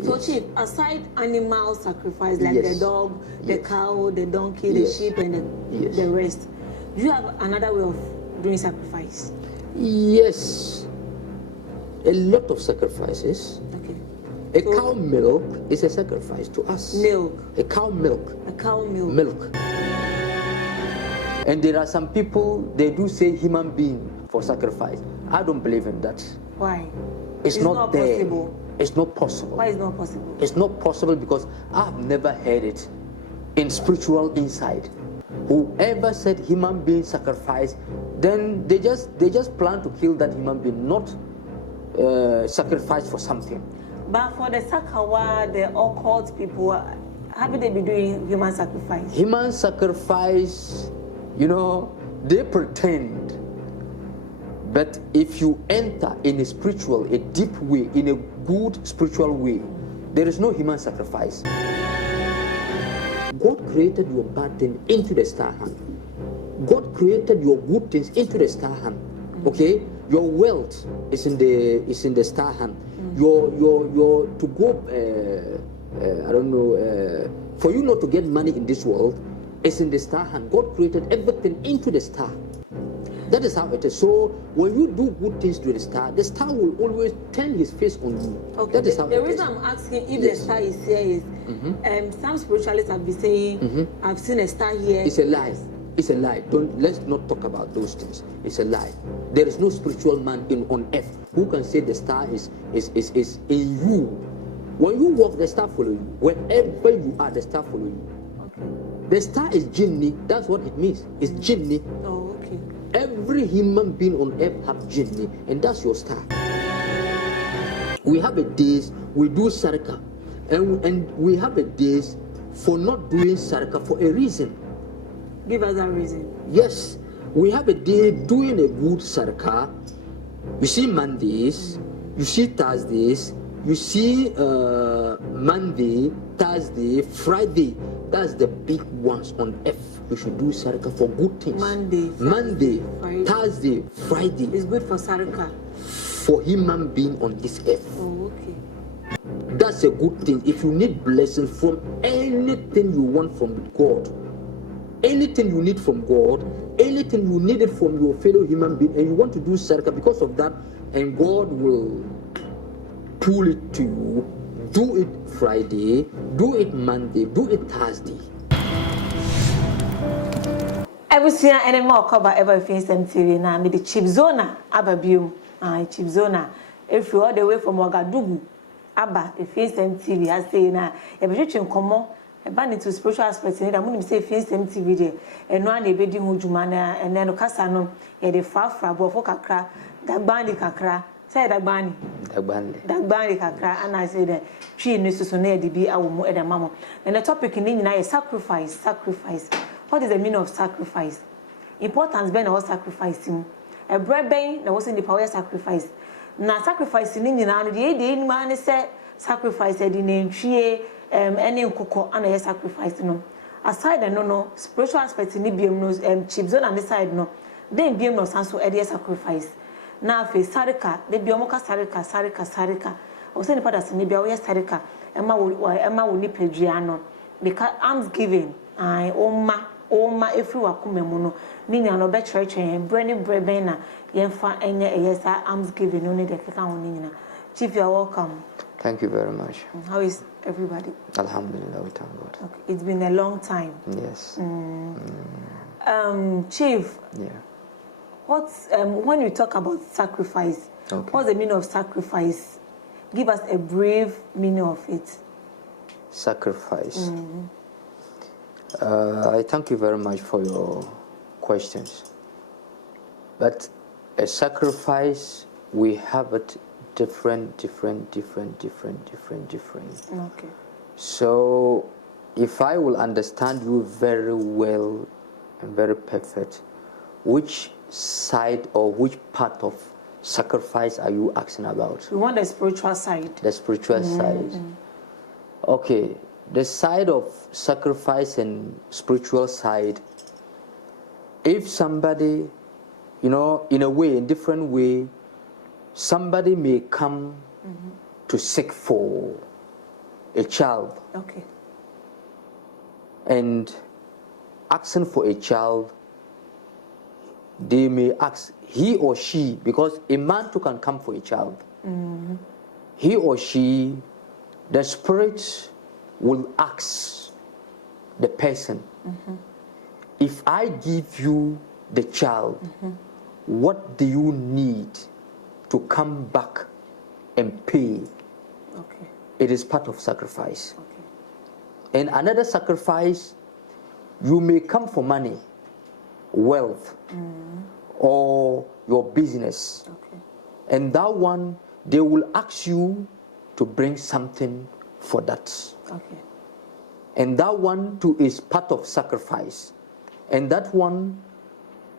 So, Chief, aside animal sacrifice like the dog, the cow, the donkey, the sheep, and the rest, do you have another way of doing sacrifice? Yes, a lot of sacrifices. Okay. A cow milk is a sacrifice to us. Milk. A cow milk. A cow milk. Milk. And there are some people, they do say human being for sacrifice. I don't believe in that. Why? It's not there. Possible. It's not possible. Why is it not possible? It's not possible because I've never heard it in spiritual insight. Whoever said human being sacrifice, then they just plan to kill that human being, not sacrifice for something. But for the Sakawa, the occult people, haven't they been doing human sacrifice? Human sacrifice, they pretend. But if you enter in a spiritual, a deep way, in a good spiritual way, there is no human sacrifice. God created your bad thing into the star hand. God created your good things into the star hand. Okay? Your wealth is in the star hand. Your to go for you not to get money in this world is in the star hand. God created everything into the star. That is how it is. So when you do good things to the star will always turn his face on you. Okay. That is how the reason I'm asking if the star is here is some spiritualists have been saying I've seen a star here. It's a lie. It's a lie. Let's not talk about those things. It's a lie. There is no spiritual man on earth who can say the star is in you. When you walk, the star follow you. Wherever you are, the star follow you. Okay. The star is jinni. That's what it means. It's jinni. Oh, okay. Every human being on earth have jinni, and that's your star. We have a days we do sarika, and we have a days for not doing sarika for a reason. Give us that reason. Yes, we have a day doing a good sarika. You see Mondays, you see Thursdays, you see Monday, Thursday, Friday. That's the big ones on earth. You should do sarika for good things. Monday, Friday. Thursday, Friday. It's good for sarika. For human being on this earth. Oh, okay. That's a good thing. If you need blessing from anything you want from God, anything you need from God, anything you needed from your fellow human being, and you want to do sarika because of that, and God will pull it to you. Do it Friday, do it Monday, do it Thursday. Everything any more cover ever Efie Nsem TV now. Me the Chief Zoonaa ababium. Chief Zoonaa. If you all the way from Ouagadougou, Abba Efie Nsem TV. I say na. E be twetwe nkomo. E ba into spiritual aspect. Ni da mo nim say Efie Nsem TV de. Eno an e be di ho dwuma na ene no kasa no. E de frafra bo fo kakra. Dagbani kakra. Say dagbani. Dagbani kakra. And I say that twi no susu na e de bi awomo e de mamo. And the topic ni nyina is sacrifice. What is the meaning of sacrifice? Importance ben na sacrificing. A bread ben na was in the power sacrifice. Na sacrifice ni nyina no de ni man say sacrifice e di nantwie any nkoko ana sacrifice no. Aside no spiritual aspect ni biem no Chief Zoonaa on the side no. Then biem no sanso e sacrifice. Na fe sarika de biem ka sarika. O say ni pada se ni bia we sarika ema wo ni pedua no because alms giving Oma every wakumemu no ninya no be church breben na yemfa enye eyesa alms giving no need the keka ho ninya. Chief, you are welcome. Thank you very much. How is everybody? Alhamdulillah, we thank God. Okay. It's been a long time. Yes. Chief. Yeah. What's when you talk about sacrifice? Okay. What's the meaning of sacrifice? Give us a brief meaning of it. Sacrifice. I thank you very much for your questions. But a sacrifice, we have it different. Okay. So, if I will understand you very well and very perfect, which side or which part of sacrifice are you asking about? We want the spiritual side. The spiritual side. Okay. The side of sacrifice and spiritual side, if somebody, in a way, in different way, somebody may come to seek for a child. Okay. And asking for a child, they may ask he or she, because a man too can come for a child. He or she, the spirit will ask the person, if I give you the child, what do you need to come back and pay? Okay. It is part of sacrifice. Okay. And another sacrifice, you may come for money, wealth, or your business. Okay. And that one, they will ask you to bring something for that. Okay. And that one too is part of sacrifice. And that one,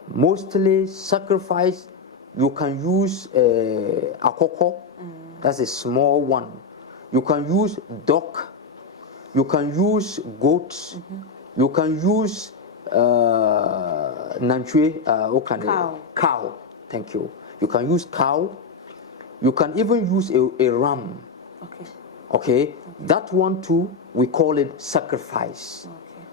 mostly sacrifice, you can use akoko, that's a small one. You can use duck, you can use goats, you can use cow. Thank you. You can use cow. You can even use a ram. Okay. Okay? That one too, we call it sacrifice. Okay.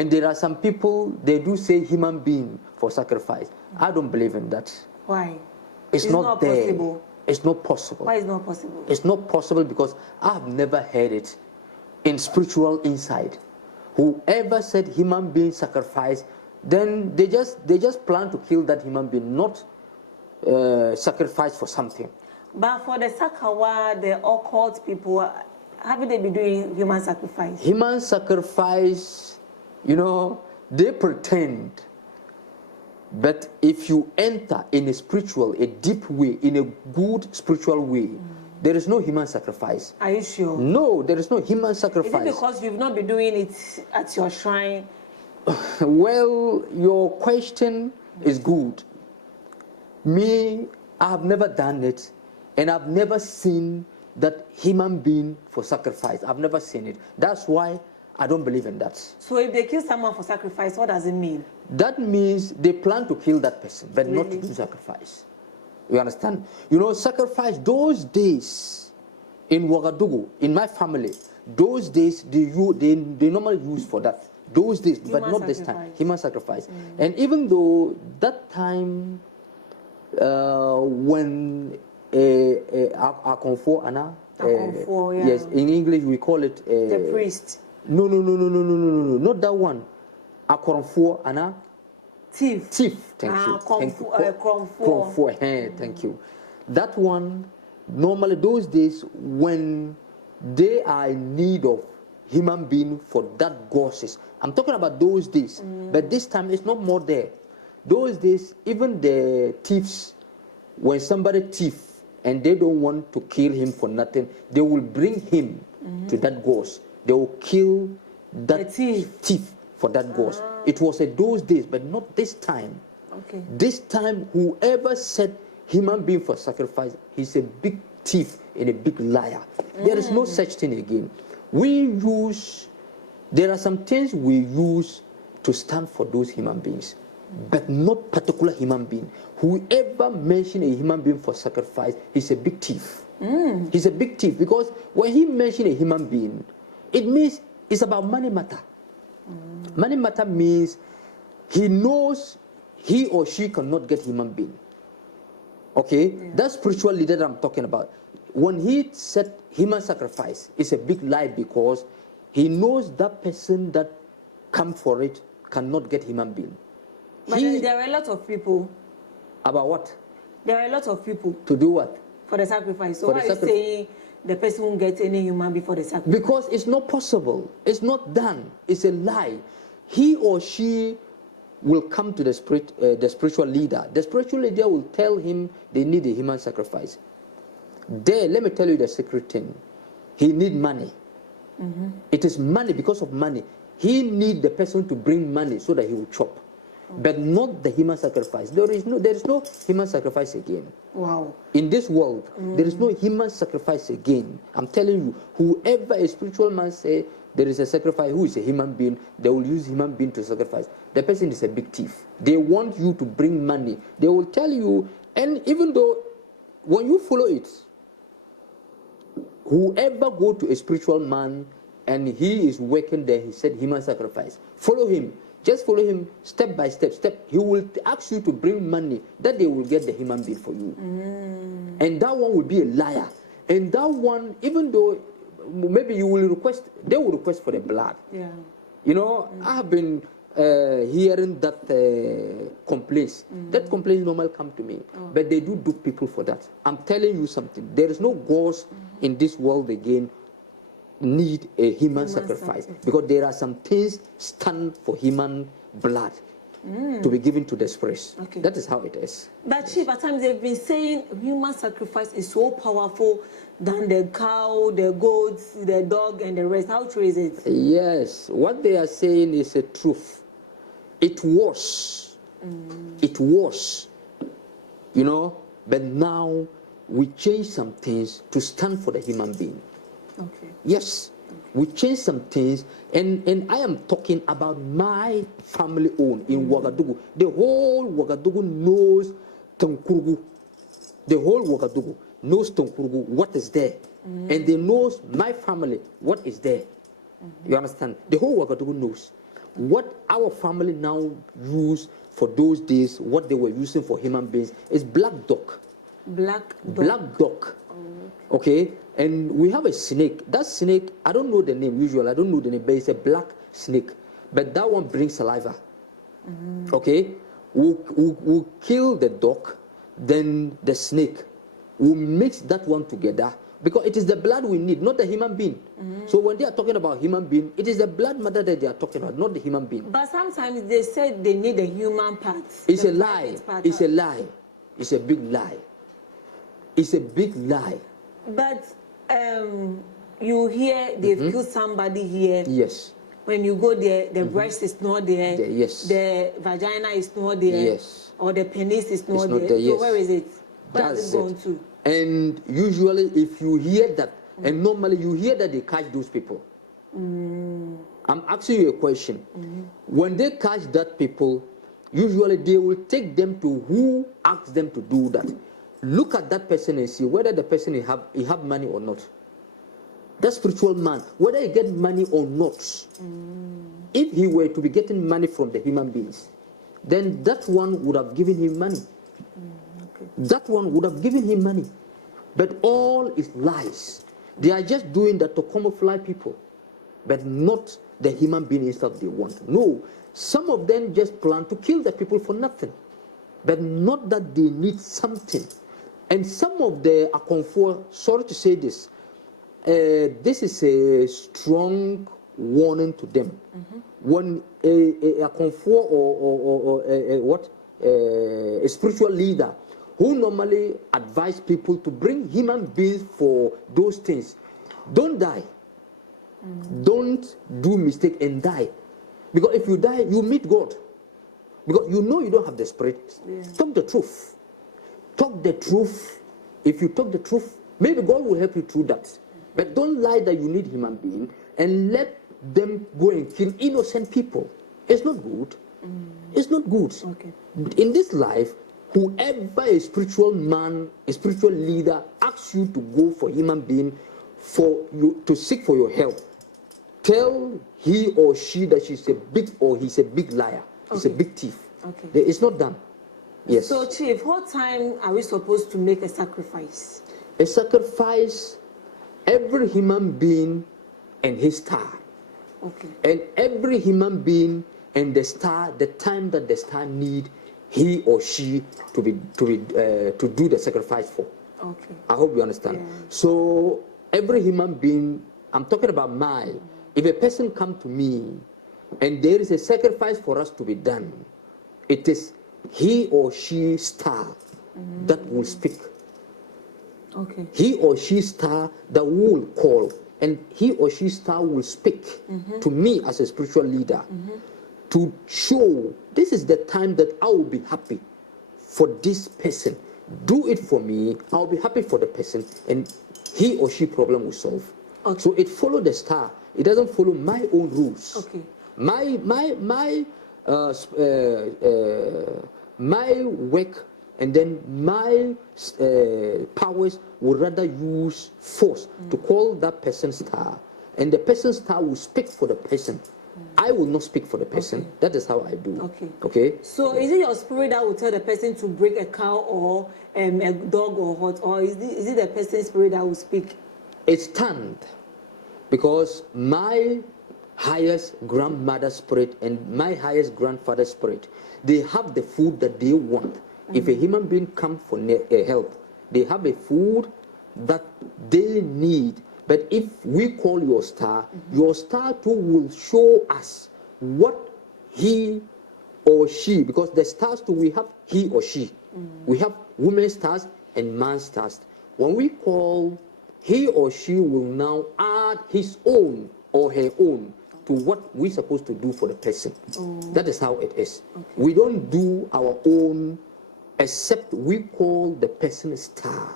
And there are some people, they do say human being for sacrifice. I don't believe in that. Why? It's not there. Possible. It's not possible. Why is not possible? It's not possible because I've never heard it in spiritual insight. Whoever said human being sacrifice, then they just plan to kill that human being, not sacrifice for something. But for the Sakawa, the occult people, haven't they been doing human sacrifice? Human sacrifice, they pretend. But if you enter in a deep way, in a good spiritual way, there is no human sacrifice. Are you sure? No, there is no human sacrifice. Is it because you've not been doing it at your shrine? Well, your question is good. Me, I have never done it, and I've never seen that human being for sacrifice. I've never seen it. That's why I don't believe in that. So if they kill someone for sacrifice, what does it mean? That means they plan to kill that person, but not to do sacrifice. You understand? Sacrifice, those days in Ouagadougou, in my family, those days they normally use for that. Those days, but not this time. Human sacrifice. And even though that time, when yeah. Yes, in English we call it the priest. No, not that one. Akoronfo, Anna. Thief. Thank you. Thank you. That one, normally those days when they are in need of human being for that causes. I'm talking about those days, but this time it's not more there. Those days, even the thieves, when somebody thief and they don't want to kill him for nothing, they will bring him to that ghost. They will kill that thief for that ghost. It was those days, but not this time. Okay. This time, whoever said human being for sacrifice, he's a big thief and a big liar. There is no such thing again. There are some things we use to stand for those human beings, but not particular human being. Whoever mentioned a human being for sacrifice, he's a big thief. He's a big thief because when he mentioned a human being, it means it's about money matter. Money matter means he knows he or she cannot get human being. Okay? Yeah. That spiritual leader that I'm talking about, when he said human sacrifice, it's a big lie because he knows that person that come for it cannot get human being. But there are a lot of people. About what? There are a lot of people. To do what? For the sacrifice. So why are you saying the person won't get any human before the sacrifice? Because it's not possible. It's not done. It's a lie. He or she will come to the spiritual leader. The spiritual leader will tell him they need a human sacrifice. There, let me tell you the secret thing. He need money. It is money, because of money. He need the person to bring money so that he will chop. But not the human sacrifice. There is no human sacrifice again. Wow. In this world, there is no human sacrifice again. I'm telling you, whoever a spiritual man say there is a sacrifice, who is a human being, they will use human being to sacrifice. The person is a big thief. They want you to bring money. They will tell you, and even though when you follow it, whoever go to a spiritual man and he is working there, he said human sacrifice. Follow him. Just follow him step by step. He will ask you to bring money that they will get the human being for you. And that one will be a liar. And that one, even though maybe you will request, they will request for the blood. Yeah. You know, I have been hearing that complaints. That complaints normally come to me, but they do people for that. I'm telling you something. There is no gods in this world again need a human sacrifice, because there are some things stand for human blood to be given to the spirits. Okay. That is how it is. But Chief, at times they've been saying human sacrifice is so powerful than the cow, the goats, the dog, and the rest. How true is it? Yes, what they are saying is a truth. It was. It was. You know, but now we change some things to stand for the human being. Okay. Yes, we changed some things, and I am talking about my family own in Ouagadougou. The whole Ouagadougou knows Tonkurugu. The whole Ouagadougou knows Tonkurugu, what is there. And they knows my family, what is there. You understand? The whole Ouagadougou knows. What our family now use for those days, what they were using for human beings, is black dog. Black dog. Black dog. Okay, and we have a snake. That snake, I don't know the name usually. I don't know the name, but it's a black snake. But that one brings saliva. Okay, we'll kill the dog, then the snake. We'll mix that one together, because it is the blood we need, not the human being. So when they are talking about human being, it is the blood matter that they are talking about, not the human being. But sometimes they said they need the human parts. It's a lie. It's a lie. It's a big lie. It's a big lie. But you hear they've killed somebody here. Yes. When you go there, the breast is not there. Yes. The vagina is not there. Yes. Or the penis is not there. Yes. So where is it? Where That's is it going to? And usually if you hear that, and normally you hear that they catch those people. I'm asking you a question. When they catch that people, usually they will take them to who asked them to do that. Look at that person and see whether the person he have money or not. That spiritual man, whether he get money or not. If he were to be getting money from the human beings, then that one would have given him money. That one would have given him money. But all is lies. They are just doing that to camouflage people, but not the human being itself they want. No, some of them just plan to kill the people for nothing, but not that they need something. And some of the Akonfo, sorry to say this, this is a strong warning to them. When a Akonfo or a spiritual leader who normally advise people to bring human beings for those things, don't die. Don't do mistake and die. Because if you die, you meet God. Because you know you don't have the spirit. Talk the truth. Talk the truth. If you talk the truth, maybe God will help you through that. But don't lie that you need human being and let them go and kill innocent people. It's not good. It's not good. Okay. In this life, whoever a spiritual man, a spiritual leader asks you to go for human being, for you to seek for your help, tell he or she that she's a big or he's a big liar. He's a big thief. Okay. It's not done. Yes. So, Chief, what time are we supposed to make a sacrifice? A sacrifice, every human being and his star. Okay. And every human being and the star, the time that the star need he or she to do the sacrifice for. Okay. I hope you understand. Yeah. So every human being, I'm talking about mine. If a person come to me and there is a sacrifice for us to be done, it is he or she star that will speak. Okay. He or she star that will call, and he or she star will speak to me as a spiritual leader to show this is the time that I will be happy for this person. Do it for me, I'll be happy for the person, and he or she problem will solve. Okay. So it follow the star. It doesn't follow my own rules. Okay. My work and then my powers would rather use force to call that person star, and the person's star will speak for the person. I will not speak for the person. Okay. That is how I do. Okay. Okay. So is it your spirit that will tell the person to break a cow or a dog or what, or is it the person's spirit that will speak? It's stand, because my highest grandmother spirit and my highest grandfather spirit, they have the food that they want. If a human being comes for help, they have a food that they need. But if we call your star, your star too will show us what he or she, because the stars too, we have he or she. We have women's stars and man's stars. When we call, he or she will now add his own or her own to what we're supposed to do for the person. That is how it is. Okay. We don't do our own, except we call the person star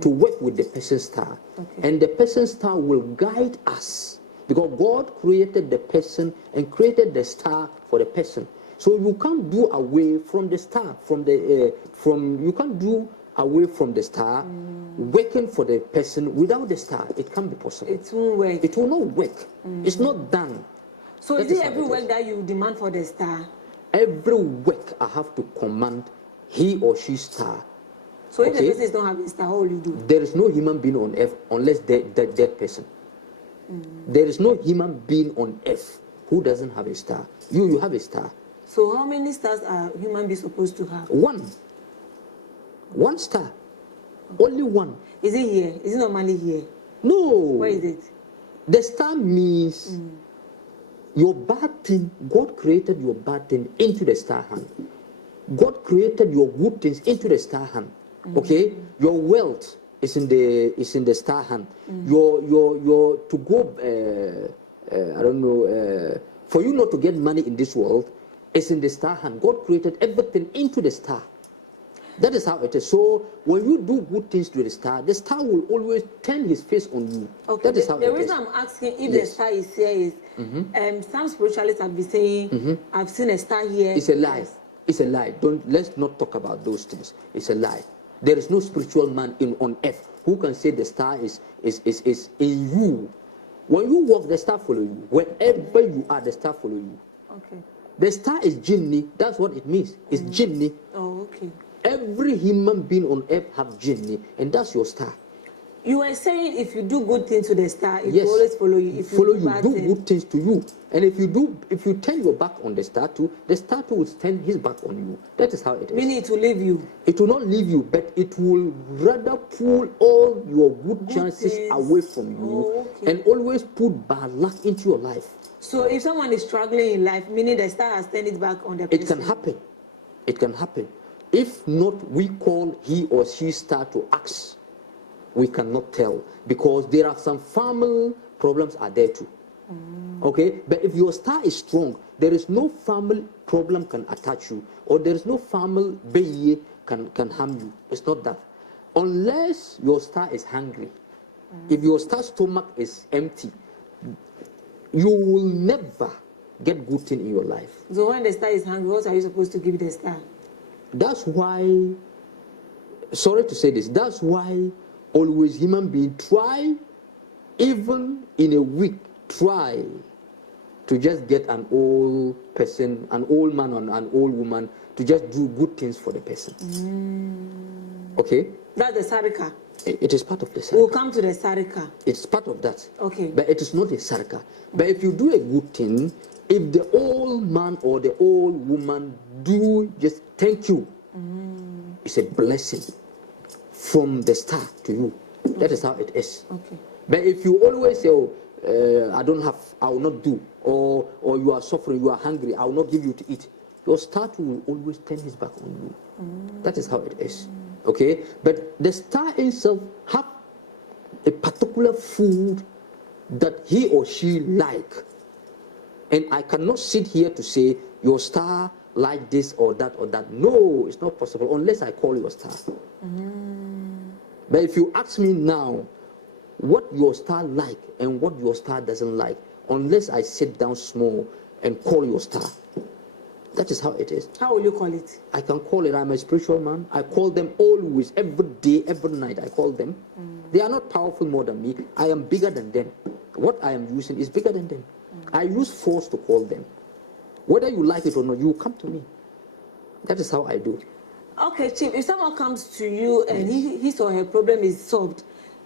to work with the person's star. Okay. And the person's star will guide us, because God created the person and created the star for the person. So you can't do away from the star, you can't do away from the star, working for the person without the star. It can't be possible. It won't work. It will not work. It's not done. So That is it how every it work is. that you demand for the star? Every work I have to command he or she star. So if the Okay. person is not having a star, what will you do? There is no human being on earth unless that dead person. There is no human being on earth who doesn't have a star. You have a star. So how many stars are human beings supposed to have? One star. Only one. Is it here? Is it normally here? No. Where is it? The star means your bad thing. God created your bad thing into the star hand. God created your good things into the star hand. Okay, your wealth is in the star hand. Your to go I don't know, for you not to get money in this world is in the star hand. God created everything into the star. That is how it is. So when you do good things to the star will always turn his face on you. Okay. That is how the it is. reason I'm asking if Yes. the star is here is some spiritualists have been saying I've seen a star here. It's a lie. It's a lie. Let's not talk about those things. It's a lie. There is no spiritual man on earth who can say the star is in you. When you walk, the star follow you. Wherever you are, the star follow you. Okay. The star is jinni. That's what it means. It's jinni. Oh, okay. Every human being on earth have jinni, and that's your star. You were saying if you do good things to the star, it Yes. will always follow you. If Follow you you, bad do things, good things to you. And if you turn your back on the star too will turn his back on you. That is how it is. meaning it will leave you. It will not leave you, but it will rather pull all your good chances things. away from you, Oh, okay. and always put bad luck into your life. So if someone is struggling in life, meaning the star has turned it back on the person. It can happen. It can happen. If not, we call he or she star to ask. We cannot tell, because there are some family problems are there too. Okay, but if your star is strong, there is no family problem can attach you, or there is no family being can harm you. It's not that, unless your star is hungry. If your star stomach is empty, you will never get good thing in your life. So when the star is hungry, what are you supposed to give the star? That's why, sorry to say this, that's why always human being try, even in a week, try to just get an old person, an old man or an old woman, to just do good things for the person. Okay? That's the sarika. It is part of the sarika. We'll come to the sarika. It's part of that. Okay. But it is not a sarika. But if you do a good thing, if the old man or the old woman do just thank you, it's a blessing from the star to you. That is how it is. Okay. But if you always say, oh, I don't have, I will not do, or you are suffering, you are hungry, I will not give you to eat, your star will always turn his back on you. That is how it is. Okay? But the star itself have a particular food that he or she like. And I cannot sit here to say your star like this or that or that. No, it's not possible unless I call your star. But if you ask me now what your star like and what your star doesn't like, unless I sit down small and call your star, That is how it is. How will you call it? I can call it, I'm a spiritual man. I call them always, every day, every night, I call them. They are not powerful more than me. I am bigger than them. What I am using is bigger than them. I use force to call them. Whether you like it or not, you come to me. That is how I do. Okay, Chief, if someone comes to you and his or her problem is solved,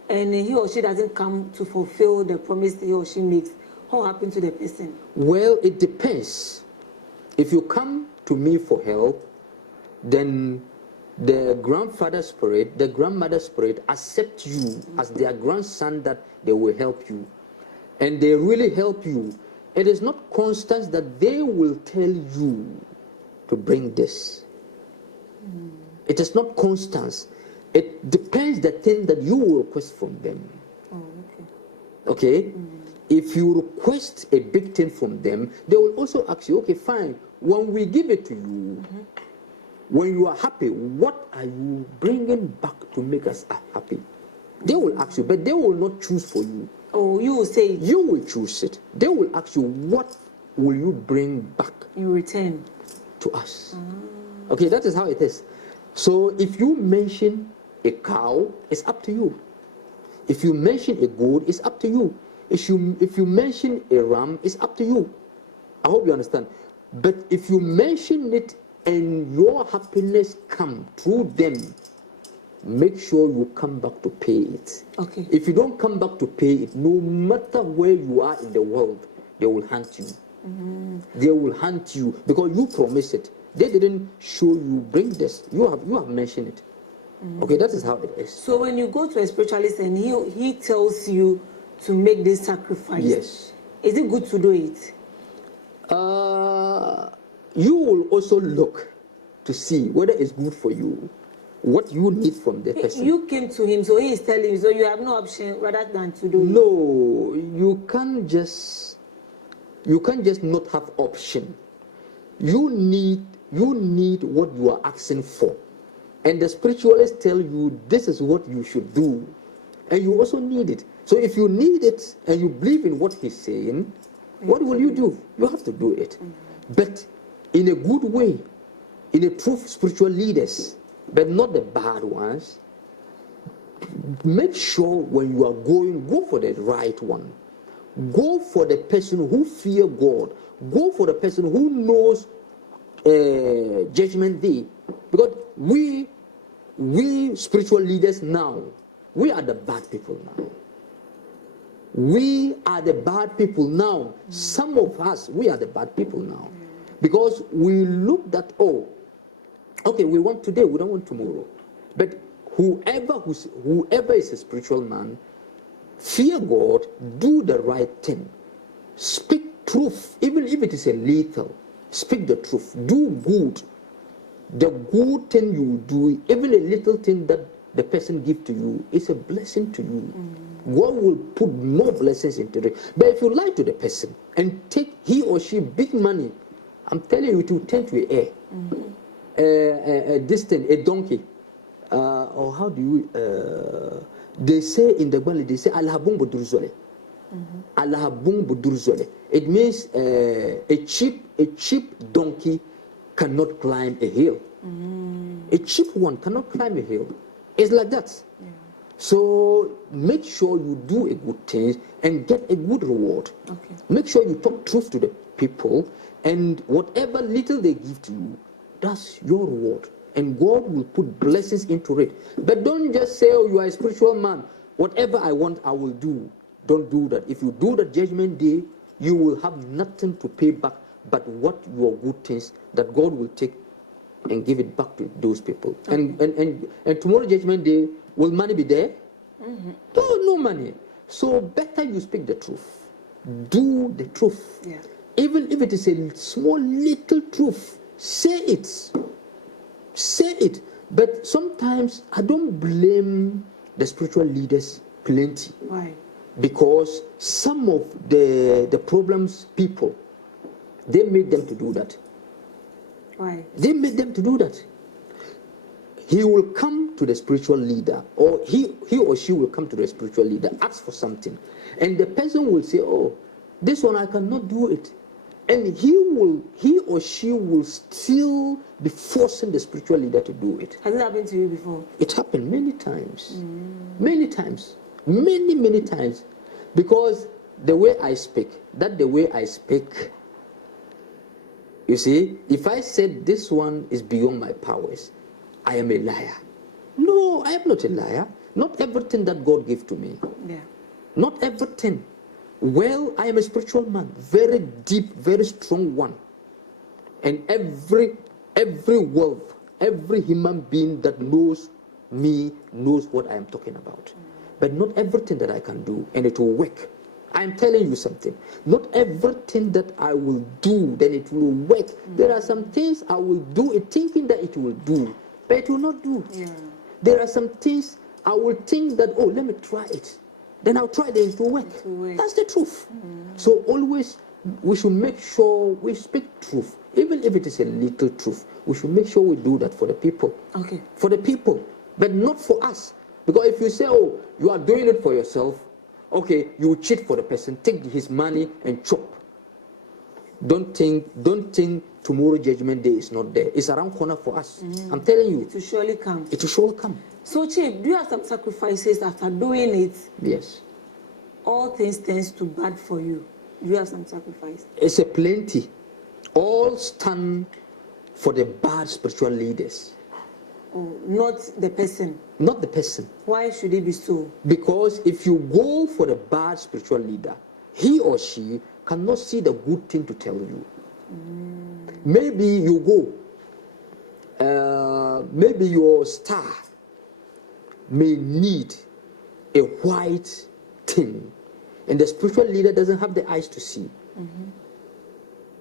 and he or she doesn't come to fulfill the promise he or she makes, what happens to the person? Well, it depends. If you come to me for help, then the grandfather spirit, the grandmother spirit accept you as their grandson, that they will help you. And they really help you. It is not constant that they will tell you to bring this. It is not constant. It depends the thing that you will request from them. Okay? If you request a big thing from them, they will also ask you, okay, fine, when we give it to you, when you are happy, what are you bringing back to make us happy? They will ask you, but they will not choose for you. Oh, you will say it. You will choose it. They will ask you, what will you bring back in return to us? Okay, that is how it is. So if you mention a cow, it's up to you. If you mention a goat, it's up to you. If you mention a ram, it's up to you. I hope you understand. But if you mention it and your happiness come through them, make sure you come back to pay it. Okay. If you don't come back to pay it, no matter where you are in the world, they will hunt you. They will hunt you because you promised it. They didn't show you bring this. You have mentioned it. Okay, that is how it is. So when you go to a spiritualist and he tells you to make this sacrifice, yes, is it good to do it? You will also look to see whether it's good for you, what you need from the person. You came to him, so he is telling you, so you have no option rather than to do it. No, you can't just not have option. You need what you are asking for. And the spiritualists tell you this is what you should do. And you also need it. So if you need it and you believe in what he's saying, what will you do? You have to do it. But in a good way, in a true spiritual leaders, but not the bad ones. Make sure when you are going, go for the right one. Go for the person who fears God. Go for the person who knows Judgment Day. Because we spiritual leaders now, we are the bad people now. We are the bad people now. Some of us, we are the bad people now. Because we looked at, oh, okay, we want today, we don't want tomorrow. But whoever is a spiritual man, fear God, do the right thing. Speak truth, even if it is a little. Speak the truth. Do good. The good thing you do, even a little thing that the person gives to you, is a blessing to you. God will put more blessings into it. But if you lie to the person and take he or she big money, I'm telling you, it will turn to a a donkey. Or how do you, they say in the Bali, they say, Allahabung Budurzole. Allahabung Budurzole. It means a cheap donkey cannot climb a hill. A cheap one cannot climb a hill. It's like that. Yeah. So make sure you do a good thing and get a good reward. Okay. Make sure you talk truth to the people, and whatever little they give to you, that's your reward. And God will put blessings into it. But don't just say, oh, you are a spiritual man. Whatever I want, I will do. Don't do that. If you do the Judgment Day, you will have nothing to pay back but what your good things that God will take and give it back to those people. Okay. And tomorrow Judgment Day, will money be there? No money. So better you speak the truth. Do the truth. Yeah. Even if it is a small little truth, say it. Say it. But sometimes I don't blame the spiritual leaders plenty. Why? Because some of the problems people, they made them to do that. Why? They made them to do that. He will come to the spiritual leader, or he or she will come to the spiritual leader, ask for something. And the person will say, oh, this one I cannot do it. And he or she will still be forcing the spiritual leader to do it. Has it happened to you before? It happened many times. Many times. Many times. Because the way I speak, you see, if I said this one is beyond my powers, I am a liar. No, I am not a liar. Not everything that God gave to me. Yeah. Not everything. Well, I am a spiritual man, very deep, very strong one. And every wealth, every human being that knows me knows what I am talking about. But not everything that I can do, and it will work. I am telling you something. Not everything that I will do, then it will work. There are some things I will do it thinking that it will do, but it will not do. Yeah. There are some things I will think that, oh, let me try it. Then I'll try it, it will work. That's the truth. So always, we should make sure we speak truth. Even if it is a little truth, we should make sure we do that for the people. Okay. For the people, but not for us. Because if you say, oh, you are doing it for yourself, okay, you cheat for the person, take his money and chop. Don't think tomorrow judgment day is not there. It's around corner for us. I'm telling you. It will surely come. It will surely come. So, Chief, do you have some sacrifices after doing it? Yes. All things tends to bad for you. Do you have some sacrifice? It's a plenty. All stand for the bad spiritual leaders. Oh, not the person. Not the person. Why should it be so? Because if you go for the bad spiritual leader, he or she cannot see the good thing to tell you. Maybe you go, maybe your star may need a white thing, and the spiritual leader doesn't have the eyes to see.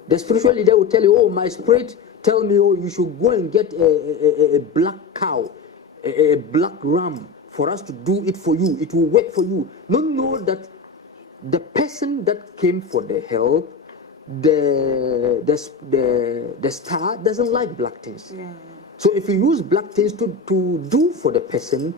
The spiritual leader will tell you, oh, my spirit tell me, oh, you should go and get a black cow, a black ram for us to do it for you. It will work for you. Not know that the person that came for the help, the star doesn't like black things. Yeah. So if you use black things to do for the person,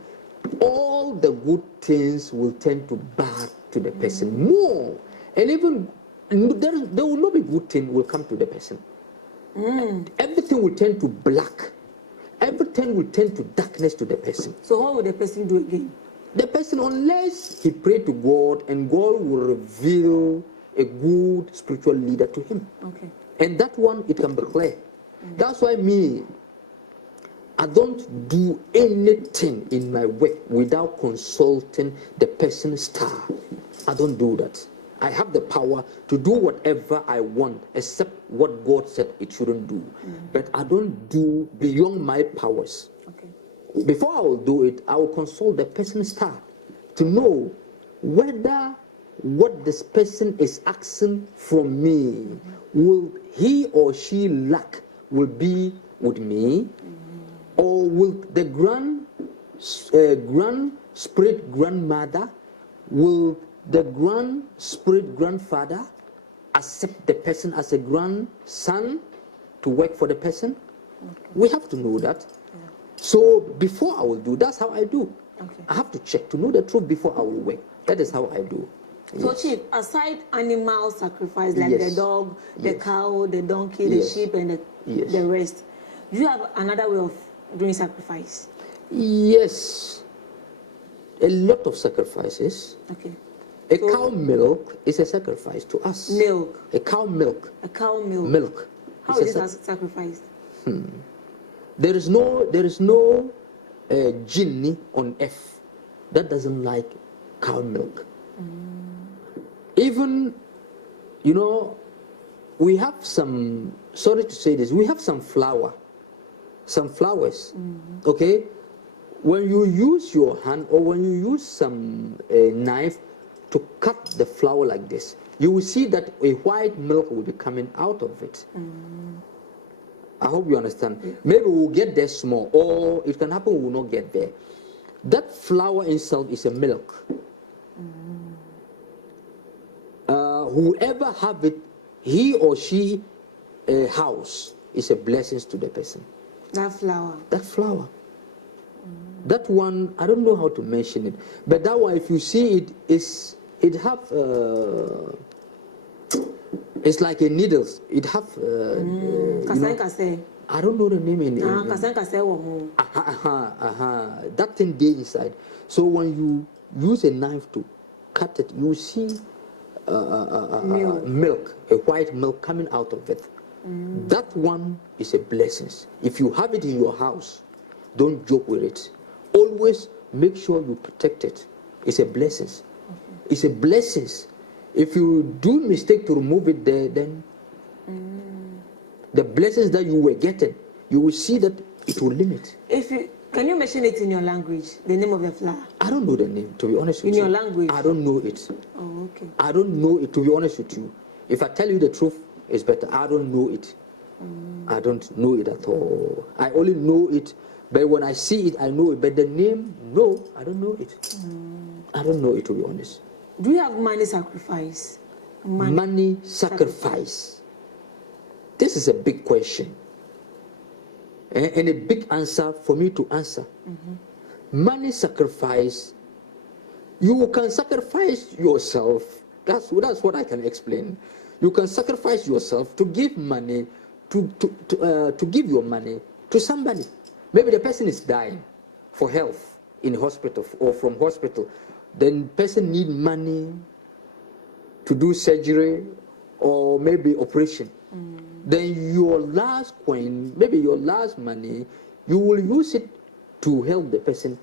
all the good things will tend to back to the person more. And even there will not be good thing will come to the person. Everything will tend to black. Everything will tend to darkness to the person. So what will the person do again? The person, unless he pray to God, and God will reveal a good spiritual leader to him. Okay. And that one, it can be clear. That's why I don't do anything in my work without consulting the person's star. I don't do that. I have the power to do whatever I want, except what God said it shouldn't do. But I don't do beyond my powers. Okay. Before I will do it, I will consult the person's star to know whether what this person is asking from me, will he or she lack will be with me, or will the grand spirit grandmother, will the grand spirit grandfather accept the person as a grandson to work for the person? Okay. We have to know that. Yeah. So before I will do, that's how I do. Okay. I have to check to know the truth before I will work. That is how I do. So, yes. Chief, aside animal sacrifice like the dog, the cow, the donkey, the sheep, and the rest, do you have another way of doing sacrifice? Yes. A lot of sacrifices. Okay. A cow milk is a sacrifice to us. Milk. A cow milk. A cow milk. Milk. How is it sacrificed? There is no genie on earth that doesn't like cow milk. Even, we have some, sorry to say this, we have some flowers, okay? When you use your hand or when you use some knife to cut the flower like this, you will see that a white milk will be coming out of it. I hope you understand. Yeah. Maybe we'll get there small, or it can happen we will not get there. That flower itself is a milk. Whoever have it, he or she house is a blessing to the person. That flower. That flower. That one, I don't know how to mention it, but that one, if you see it, it have It's like a needles. It have. I don't know the name in that thing there inside. So when you use a knife to cut it, you see milk, a white milk coming out of it. That one is a blessing. If you have it in your house, don't joke with it. Always make sure you protect it. It's a blessing. It's a blessing. If you do mistake to remove it there, then the blessings that you were getting, you will see that it will limit. Can you mention it in your language, the name of the flower? I don't know the name, to be honest with you. In your language? I don't know it. Oh, okay. I don't know it, to be honest with you. If I tell you the truth, it's better. I don't know it. I don't know it at all. I only know it, but when I see it, I know it. But the name, no, I don't know it. I don't know it, to be honest. Do you have money sacrifice? Money sacrifice. This is a big question. And a big answer for me to answer. Money sacrifice, you can sacrifice yourself. That's what I can explain. You can sacrifice yourself to give money, to give your money to somebody. Maybe the person is dying for health in hospital or from hospital. Then person need money to do surgery or maybe operation. Then your last coin, maybe your last money, you will use it to help the person.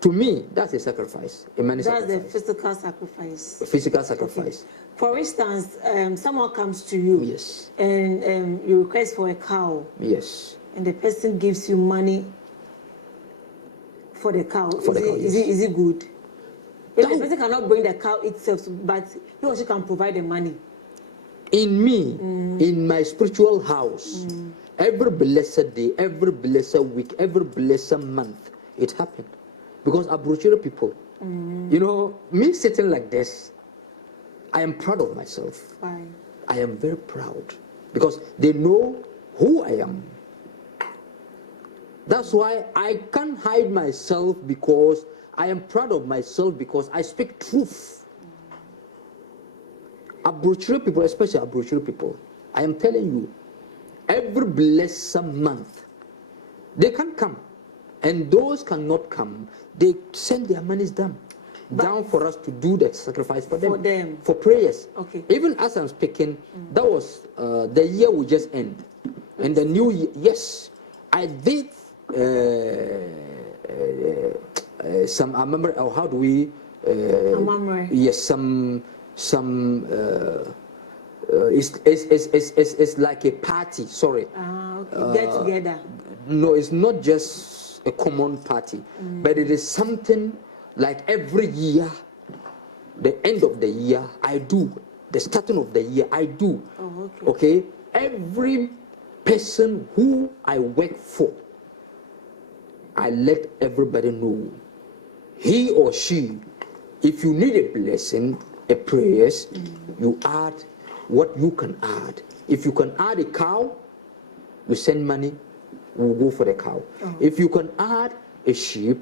To me, that's a sacrifice, a money sacrifice. That's the physical sacrifice. A physical sacrifice. Okay. For instance, someone comes to you, yes, and you request for a cow. Yes. And the person gives you money for the cow. Yes. Is it good? If the person cannot bring the cow itself, but he or she can provide the money. In me, in my spiritual house, every blessed day, every blessed week, every blessed month, it happened. Because Aboriginal people, you know, me sitting like this, I am proud of myself. Why? I am very proud because they know who I am. That's why I can't hide myself, because I am proud of myself, because I speak truth. Aboriginal people, especially Aboriginal people, I am telling you, every blessed month, they can come. And those cannot come, they send their monies down for us to do the sacrifice for them. For prayers. Okay. Even as I'm speaking, that was the year we just end. And the new year, yes, I did some, I remember, how do we, yes, some it's like a party, sorry. Okay. Get together. No, it's not just a common party, but it is something like every year, the end of the year, I do. The starting of the year, I do. Oh, okay. Okay? Every person who I work for, I let everybody know. He or she, if you need a blessing, a prayers, you add what you can add. If you can add a cow, you send money, we'll go for the cow. If you can add a sheep,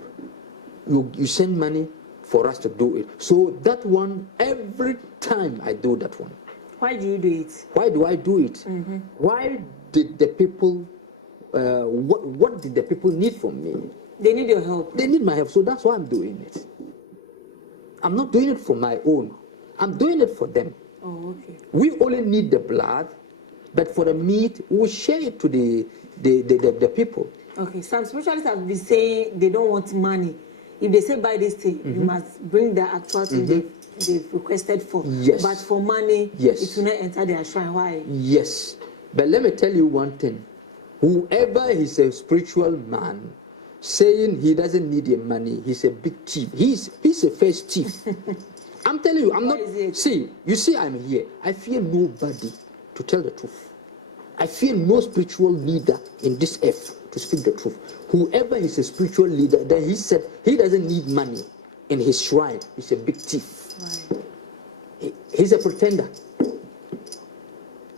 you send money for us to do it. So that one, every time I do that one. Why do you do it? Why do I do it? Why did the people, what did the people need from me? They need your help. They need my help, so that's why I'm doing it. I'm not doing it for my own. I'm doing it for them. Oh, okay. We only need the blood, but for the meat, we'll share it to the people. Okay, some spiritualists have been saying they don't want money. If they say buy this thing, you must bring the actual thing they've requested for. Yes. But for money, yes, it will not enter their shrine. Why? Yes. But let me tell you one thing. Whoever is a spiritual man, saying he doesn't need your money, he's a big thief. He's a first thief. I'm telling you, I'm not. See, you see, I'm here. I fear nobody, to tell the truth. I fear no spiritual leader in this earth, to speak the truth. Whoever is a spiritual leader, then he said he doesn't need money in his shrine, he's a big thief. Right. He's a pretender.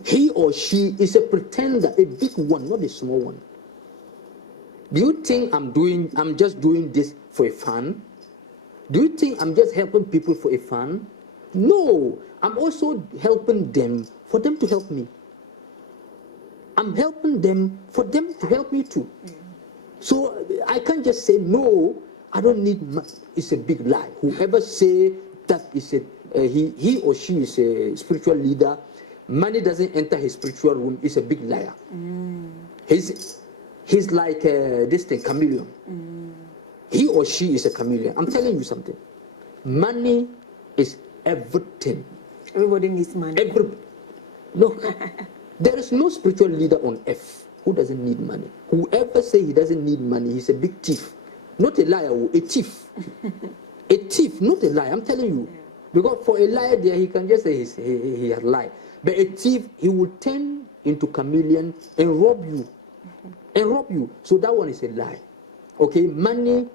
He or she is a pretender, a big one, not a small one. Do you think I'm just doing this for a fun? Do you think I'm just helping people for a fun? No, I'm also helping them for them to help me. I'm helping them for them to help me too. So I can't just say, no, I don't need money. It's a big lie. Whoever say that is he or she is a spiritual leader, money doesn't enter his spiritual room, is a big liar. He's like this thing, chameleon. He or she is a chameleon. I'm telling you something. Money is everything. Everybody needs money. Look, there is no spiritual leader on earth who doesn't need money. Whoever say he doesn't need money, he's a big thief. Not a liar, a thief. A thief, not a liar, I'm telling you. Because for a liar there, he can just say he has lied. But a thief, he will turn into chameleon and rob you. And rob you. So that one is a lie. Okay, money,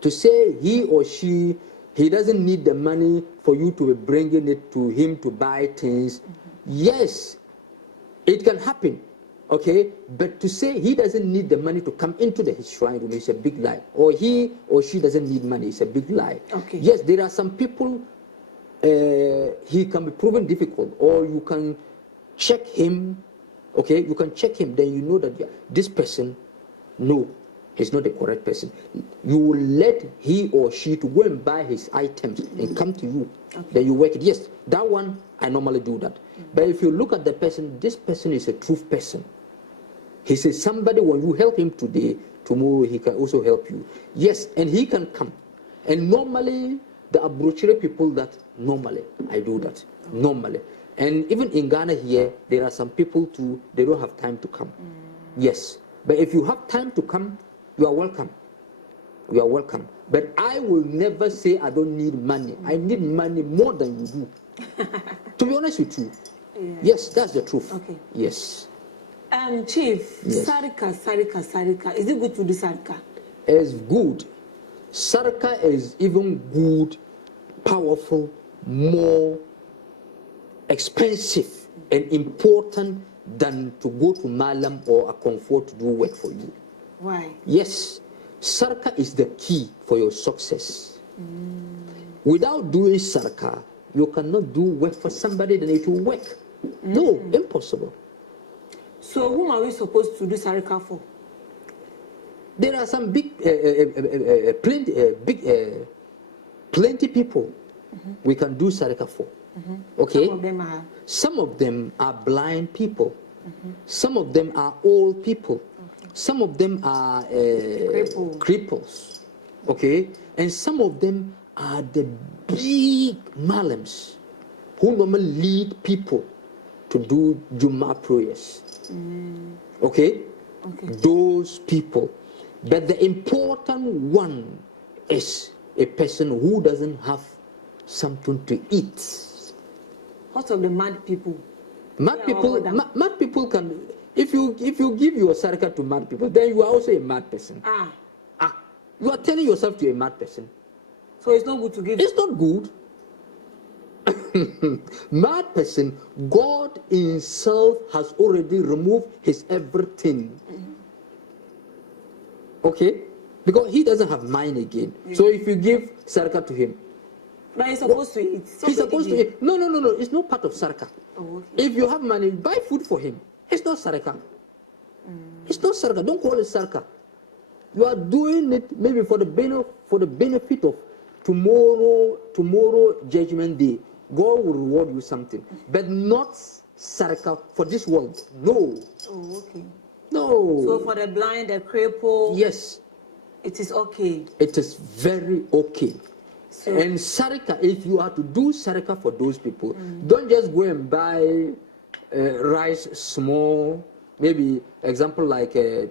to say he or she, he doesn't need the money for you to be bringing it to him to buy things. Yes, it can happen. Okay, but to say he doesn't need the money to come into the shrine room is a big lie. Or he or she doesn't need money is a big lie. Okay. Yes, there are some people, he can be proven difficult, or you can check him. Okay, you can check him, then you know that this person, no, he's not the correct person. You will let he or she to go and buy his items and come to you. Okay. Then you work it. Yes, that one, I normally do that. But if you look at the person, this person is a truth person. He says somebody, when you help him today, tomorrow he can also help you. Yes, and he can come. And normally, the Abrochire people that normally, I do that, normally. And even in Ghana here, there are some people too, they don't have time to come. Yes, but if you have time to come, you are welcome. You are welcome. But I will never say I don't need money. I need money more than you do. To be honest with you. Yeah. Yes, that's the truth. Okay. Yes. Chief, yes. Sarika. Is it good to do Sarika? It's good. Sarika is even good, powerful, more expensive and important than to go to Malam or a comfort to do work for you. Why? Yes. Sarika is the key for your success. Without doing Sarika, you cannot do work for somebody, then it will work. No, impossible. So whom are we supposed to do Sarika for? There are some big, plenty people we can do Sarika for. Okay? Some of them are blind people. Some of them are old people. Some of them are cripples. Okay? And some of them are the big malams who normally lead people to do Juma prayers. Okay? Those people. But the important one is a person who doesn't have something to eat. What of the mad people? Mad people can. If you give your sarika to mad people, then you are also a mad person. You are turning yourself to a mad person. So it's not good to give. It's not good. Mad person, God himself has already removed his everything. Okay? Because he doesn't have mind again. So if you give sarika to him, but he's supposed to eat. He's supposed to eat. No. It's not part of sarika. If you have money, buy food for him. It's not sarika. It's not sarika. Don't call it sarika. You are doing it maybe for the benefit of tomorrow judgment day. God will reward you something, but not sarika for this world. No. No. So for the blind, the cripple. Yes. It is okay. It is very okay. So, and sarika, if you are to do sarika for those people, don't just go and buy rice small, maybe example like 2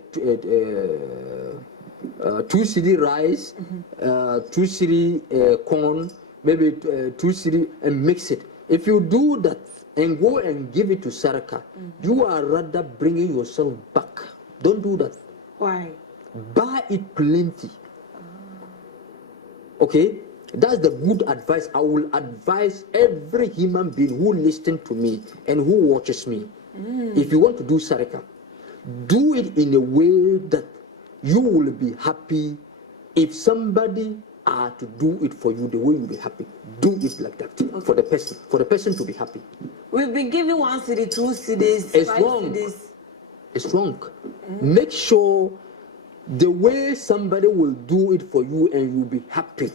cedi rice, 2 cedi corn, maybe 2 cedi, and mix it. If you do that and go and give it to sarika, you are rather bringing yourself back. Don't do that. Why? Buy it plenty. Okay? That's the good advice I will advise every human being who listens to me and who watches me. If you want to do sarika, do it in a way that you will be happy. If somebody are to do it for you the way you'll be happy. Do it like that for the person to be happy. We've been giving 1 cedi, 2 cedis, It's 5 wrong. cedis. It's wrong. Make sure the way somebody will do it for you and you'll be happy.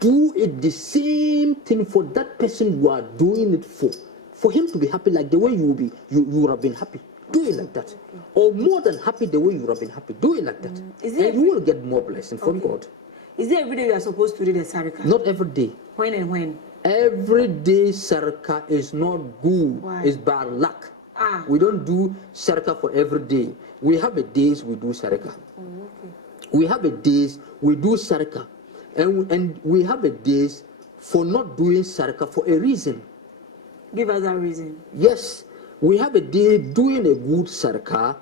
Do it the same thing for that person you are doing it for him to be happy, like the way you would have been happy. Do it like that, or more than happy the way you would have been happy. Do it like that, and you will get more blessing from God. Is it every day you are supposed to read the Salaka? Not every day. When and when? Every day Salaka is not good. Why? It's bad luck. Ah. We don't do Salaka for every day. We have a days we do Salaka. We have a days we do Salaka, and we have a days for not doing Salaka for a reason. Give us that reason. Yes, we have a day doing a good Salaka.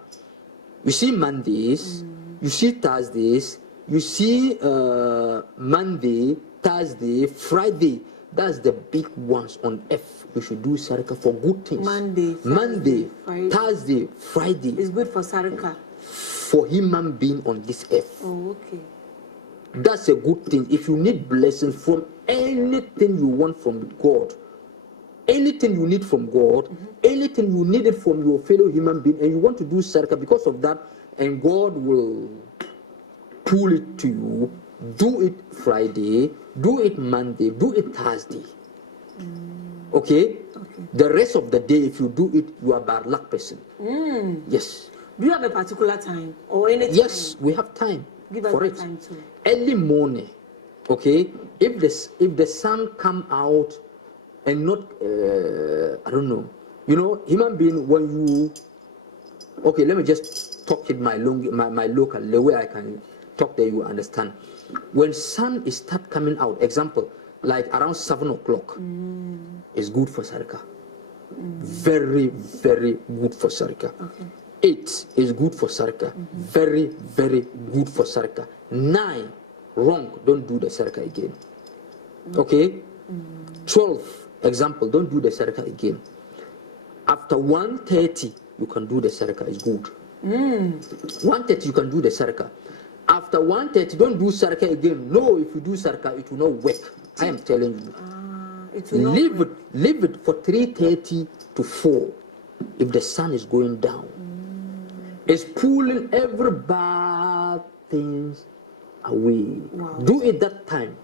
You see Mondays, you see Thursdays, you see Monday, Thursday, Friday. That's the big ones on F. You should do Salaka for good things. Monday, Friday. Thursday, Friday. It's good for Salaka. For human being on this earth. Oh, okay. That's a good thing. If you need blessings from anything you want from God, anything you need from God, anything you needed from your fellow human being, and you want to do Salaka because of that, and God will pull it to you. Do it Friday, do it Monday, do it Thursday. Okay? The rest of the day, if you do it, you are a bad luck person. Yes. Do you have a particular time or any time? Yes, we have time. Give us for it. time too. Early morning, okay? If the sun come out and not, I don't know, human being, when you, okay, let me just talk in my local, the way I can talk that you understand. When sun is start coming out, example, like around 7 o'clock, is good for Salaka. Very, very good for Salaka. 8 is good for Salaka. Very, very good for Salaka. 9, wrong, don't do the Salaka again. Okay? 12, example, don't do the Salaka again. After 1:30, you can do the Salaka, it's good. 1:30, you can do the Salaka. After 1:30, don't do Salaka again. No, if you do Salaka, it will not work. I am telling you. It will not work. Leave it for 3:30 to 4. If the sun is going down, it's pulling every bad things away. Wow. Do it that time.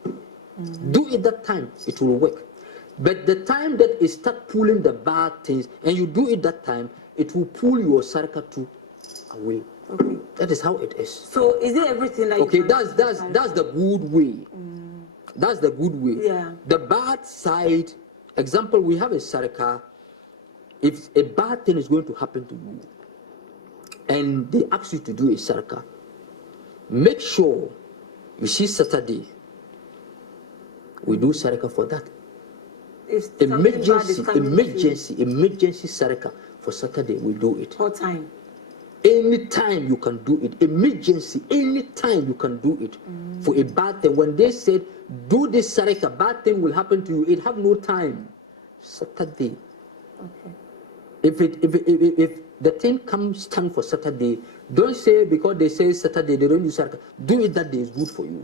Do it that time. It will work. But the time that it start pulling the bad things, and you do it that time, it will pull your Salaka too away. Okay. That is how it is. So is it everything that Okay, you that's the good way. That's the good way. Yeah. The bad side, example, we have a Salaka. If a bad thing is going to happen to you, and they ask you to do a Salaka, make sure you see Saturday. We do Salaka for that. If Emergency Salaka for Saturday. We do it. What time? Anytime you can do it. Emergency, anytime you can do it. For a bad thing. When they said, do this Salaka, bad thing will happen to you, it have no time. Saturday. Okay. If the thing comes time for Saturday, don't say because they say Saturday they don't use Salaka. Do it that day is good for you.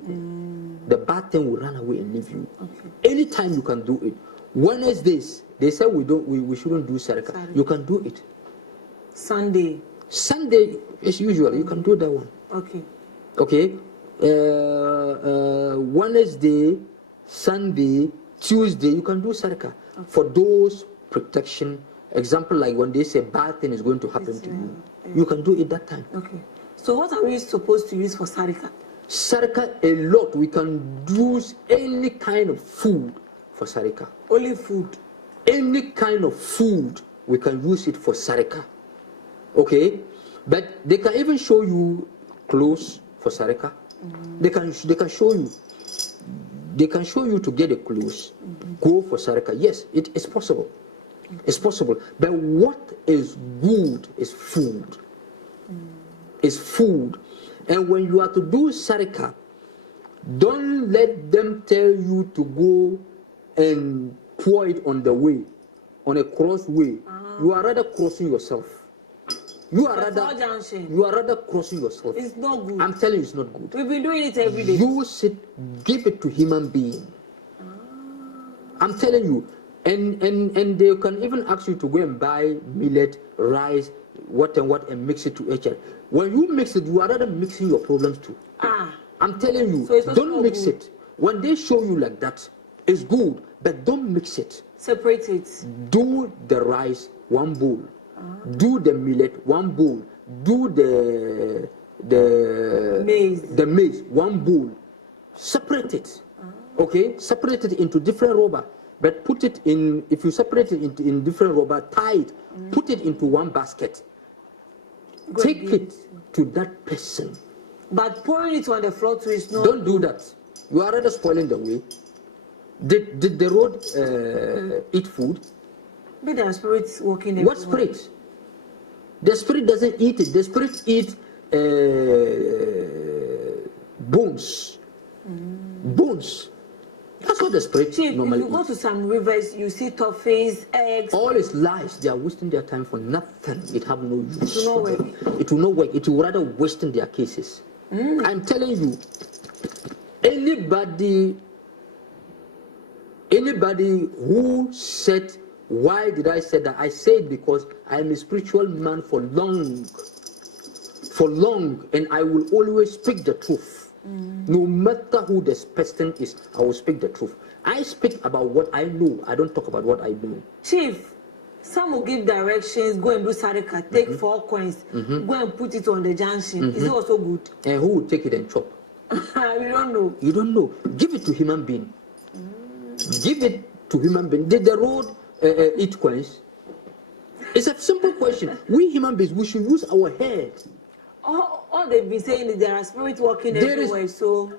The bad thing will run away and leave you. Okay. Anytime you can do it. Wednesdays, they say we shouldn't do Salaka. You can do it. Sunday, as usual, you can do that one. Okay. Okay. Wednesday, Sunday, Tuesday, you can do Salaka. For those protection. Example, like when they say bad thing is going to happen to you, you can do it that time. Okay. So what are we supposed to use for Salaka? Salaka a lot. We can use any kind of food for Salaka. Only food. Any kind of food we can use it for Salaka. Okay, but they can even show you clothes for Salaka. They can show you. They can show you to get a clothes. Go for Salaka. Yes, it is possible. It's possible. But what is good is food. It's food. And when you are to do Salaka, don't let them tell you to go and pour it on the way, on a cross way. You are rather crossing yourself. You are rather crossing yourself. It's not good. I'm telling you, it's not good. We've been doing it every day. You give it to human being. I'm telling you, and they can even ask you to go and buy millet, rice, what and mix it to each other. When you mix it, you are rather mixing your problems too. I'm telling you, so don't mix it. When they show you like that, it's good, but don't mix it. Separate it. Do the rice, one bowl. Do the millet, one bowl. Do the maize, one bowl. Separate it. Okay, separate it into different rubber, but put it in. If you separate it in different rubber, tie it. Put it into one basket. Take it to that person. But pouring it on the floor too is not. Don't do that. You are rather spoiling the way. Did the road eat food? But the spirit walking. What spirit? The spirit doesn't eat it. The spirit eats bones. Bones. That's what the spirit normally if you go to some rivers, you see toffees, eggs. All is lies. They are wasting their time for nothing. It have no use. It will not work. It will not work. It will rather waste in their cases. I'm telling you, anybody who said, why did I say that? I say it because I am a spiritual man for long, and I will always speak the truth. No matter who this person is, I will speak the truth. I speak about what I know. I don't talk about what I know. Chief, some will give directions, go and do Salaka, take 4 coins, go and put it on the junction. Is it also good? And who will take it and chop? We don't know. You don't know. Give it to human being. Give it to human being. Did the road eat coins? It's a simple question. We human beings, we should use our head. All they've been saying is there are spirits walking everywhere. So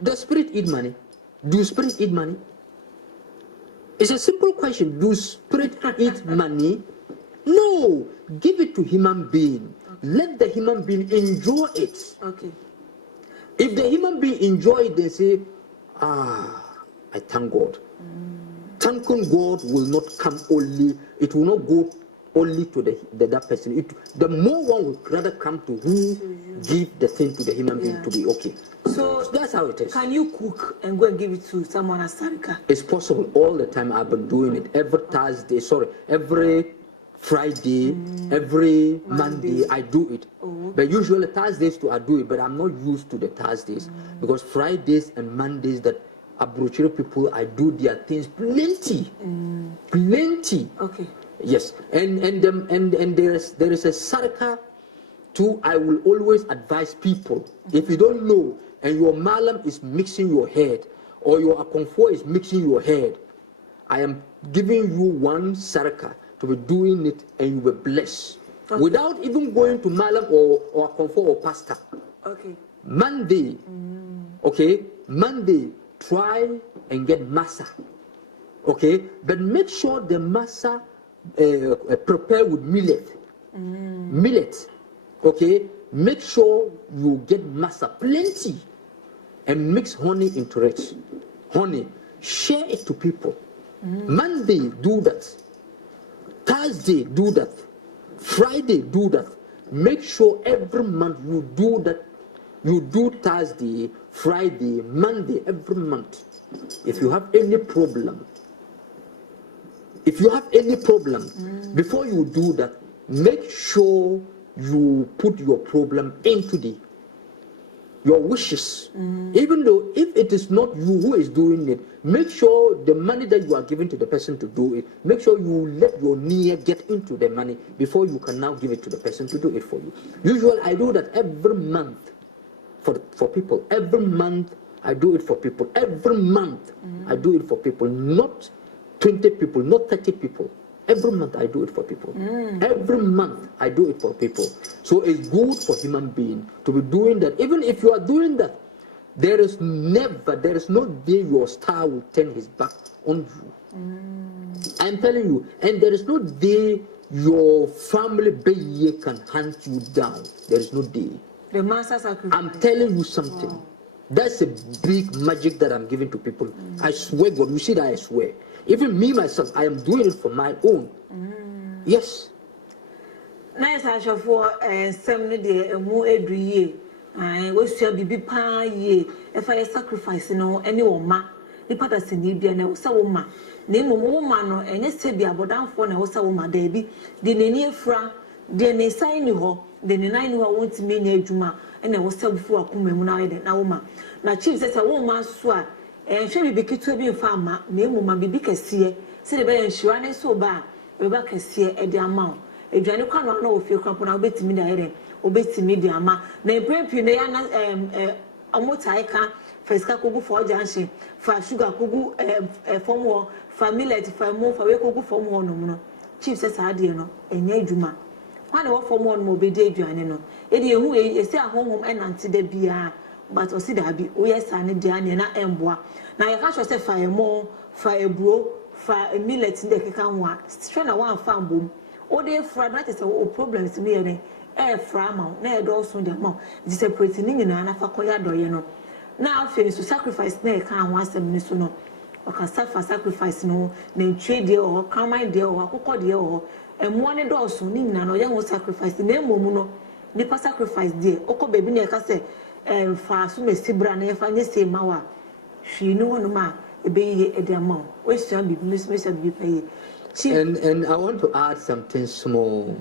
the spirit eat money. Do spirit eat money? It's a simple question. Do spirit eat money? No. Give it to human being. Let the human being enjoy it. Okay. If the human being enjoy it, they say, I thank God. Thanking God will not come only. It will not go only to that person. The more one will rather come to who give the thing to the human being to be okay. So that's how it is. Can you cook and go and give it to someone at Salaka? It's possible all the time. I've been doing it every Friday, every Monday I do it. But usually Thursdays too I do it, but I'm not used to the Thursdays because Fridays and Mondays that Abrochiro people, I do their things plenty. Okay. Yes, and there is a Salaka too. I will always advise people, if you don't know and your malam is mixing your head or your akonfo is mixing your head, I am giving you one Salaka to be doing it and you will be blessed without even going to malam or akonfo or pastor. Okay. Monday, try and get masa. Okay, but make sure the masa prepare with millet. Okay, make sure you get masa plenty and mix honey into it. Honey, share it to people. Monday, do that. Thursday, do that. Friday, do that. Make sure every month you do that. You do Thursday, Friday, Monday, every month. If you have any problem, before you do that, make sure you put your problem into your wishes. Even though if it is not you who is doing it, make sure the money that you are giving to the person to do it, make sure you let your near get into the money before you can now give it to the person to do it for you. Usually I do that every month for people. Every month I do it for people. Every month I do it for people, not 20 people, not 30 people. Every month I do it for people. Every month I do it for people. So it's good for human being to be doing that. Even if you are doing that, there is no day your star will turn his back on you. I'm telling you, and there is no day your family can hunt you down. There is no day. The master sacrifice. I'm telling you something. Wow. That's a big magic that I'm giving to people. I swear, God, you see that I swear. Even me, myself, I am doing it for my own. Yes. Nice I shall for some day a more every year. I was shall be pa ye if I sacrifice no any woman. The patters in Libya and was a woman. Name a woman or any Sabia, but down for and was a woman, Debbie. The near fra, the sign you ho, the 9 who won't mean a juma, and I was so before a woman, now woman. Now, chief says a woman swear, and she be to be a farmer, name woman be big as see, say the bay and she ran so bad, Rebecca see at the amount. If you can't know if you come on, I'll bet me the obey me the ama. Nay, brave you, they are a motaika. First, Kakugu for Janshi, for sugar, Kugu, for more, for millet, for more, for Kugu for more, no. Chief says, I dear no, and ye juma. One or for more mobe day, Joanno. Eddie, who is a home and anti the beer, but or see that be, oh yes, I need Diana and bois. Now I can't say fire more, fire bro, fire a millet in the Kakanwa, strain a one farm boom. All day for that is a problem to me, air framount, near also the mouth, separating in an afakoya doyeno. Now, finish to sacrifice near can once a minute no, or can suffer sacrifice no, name trade deal or come my deal or cocoa deal, and one door soon in an young sacrifice the name Momuno, the sacrifice dear, Oko baby near Casse, and far soon a Sibra, and if I say Mawa, she knew no ma, a baby at the amount, which shall be Miss be paid. And I want to add something small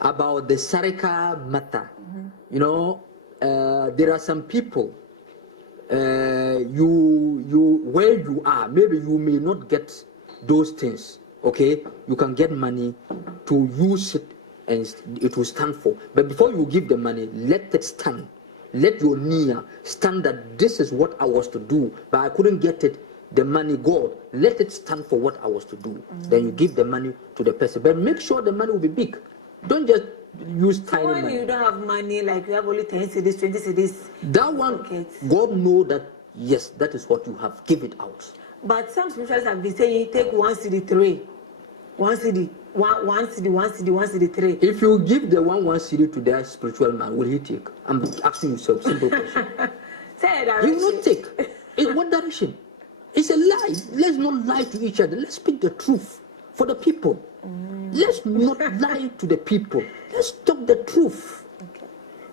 about the Salaka matter. You know, there are some people. You where you are, maybe you may not get those things. Okay, you can get money to use it and it will stand for. But before you give the money, let it stand. Let your nia stand that this is what I was to do, but I couldn't get it. The money, God, let it stand for what I was to do. Then you give the money to the person, but make sure the money will be big. Don't just use tiny money. When you don't have money, like you have only 10 cedis, 20 cedis. That one, God know that, yes, that is what you have. Give it out. But some spiritualists have been saying, take 1 cedi 3. 1 cedi, 1 cedi, 1 cedi, 1 cedi 3. If you give the one cedi to that spiritual man, will he take? I'm asking yourself simple question. Say that. He will not take. In what direction? It's a lie. Let's not lie to each other. Let's speak the truth for the people. Let's not lie to the people. Let's talk the truth. Okay.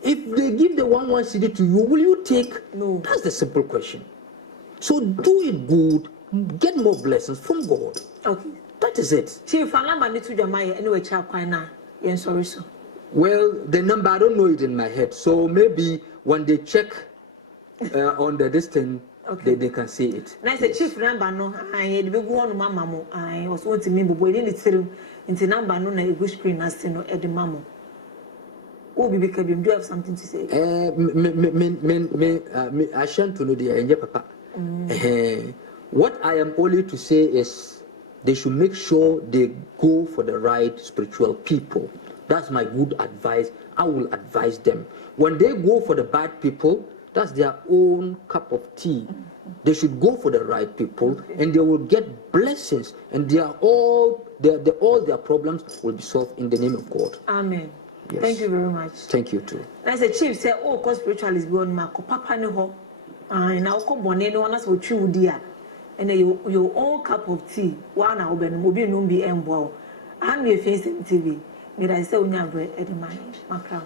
If they give the one cedi to you, will you take? No. That's the simple question. So do it good. Get more blessings from God. Okay. That is it. Chief, I number need to Jamaica anyway. Child, now. Yes, sorry, so. Well, the number I don't know it in my head. So maybe when they check on the distance. Okay. They can see it. Nice, yes. Chief number no. I be go on mama. I was want to me, but we didn't see him into number no. Na go screen as no at the mama. Oh, be because do you have something to say? I shan't to know the papa. What I am only to say is they should make sure they go for the right spiritual people. That's my good advice. I will advise them. When they go for the bad people, that's their own cup of tea. They should go for the right people, and they will get blessings, and all their problems will be solved in the name of God. Amen. Yes. Thank you very much. Thank you too. As a chief said, oh, cause spiritualist be on my papa no ho. And I'll come one no one else will chew dear. And your own cup of tea. One hour ben will be no be embo. I'm your face in TV. May I say, we never at the money. My crown.